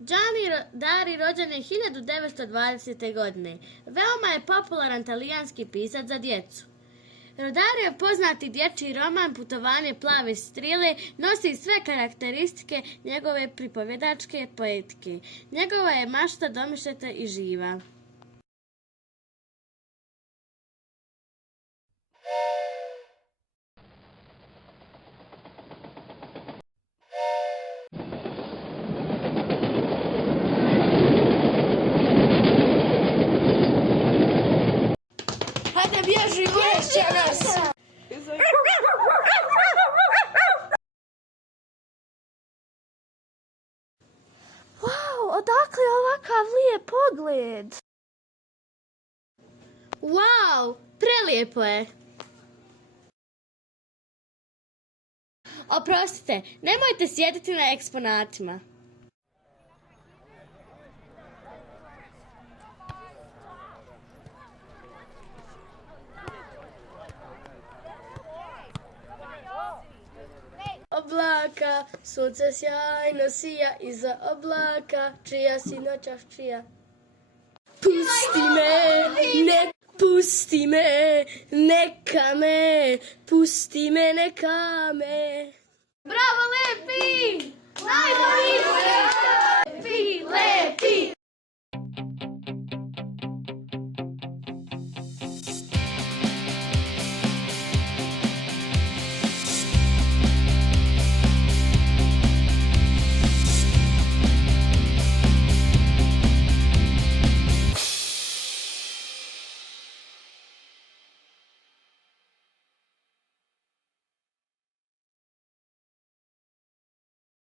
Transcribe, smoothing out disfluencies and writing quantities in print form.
Gianni Dari rođen je 1920. godine. Veoma je popularan talijanski pisac za djecu. Rodarijev poznati dječji roman Putovanje plave strile nosi sve karakteristike njegove pripovjedačke poetike. Njegova je mašta domišljata i živa. Hajde bježi, uješće nas! Wow, odakle je ovakav lijep pogled? Wow, prelijepo je. Oprostite, nemojte sjediti na eksponatima. Oblaka, sunce sjajno sija iza oblaka, čija si noćas čija. Pusti me, ne pusti me, neka me, pusti me, neka me. Bravo, Lepi! Najbolji ste! Lepi, Lepi!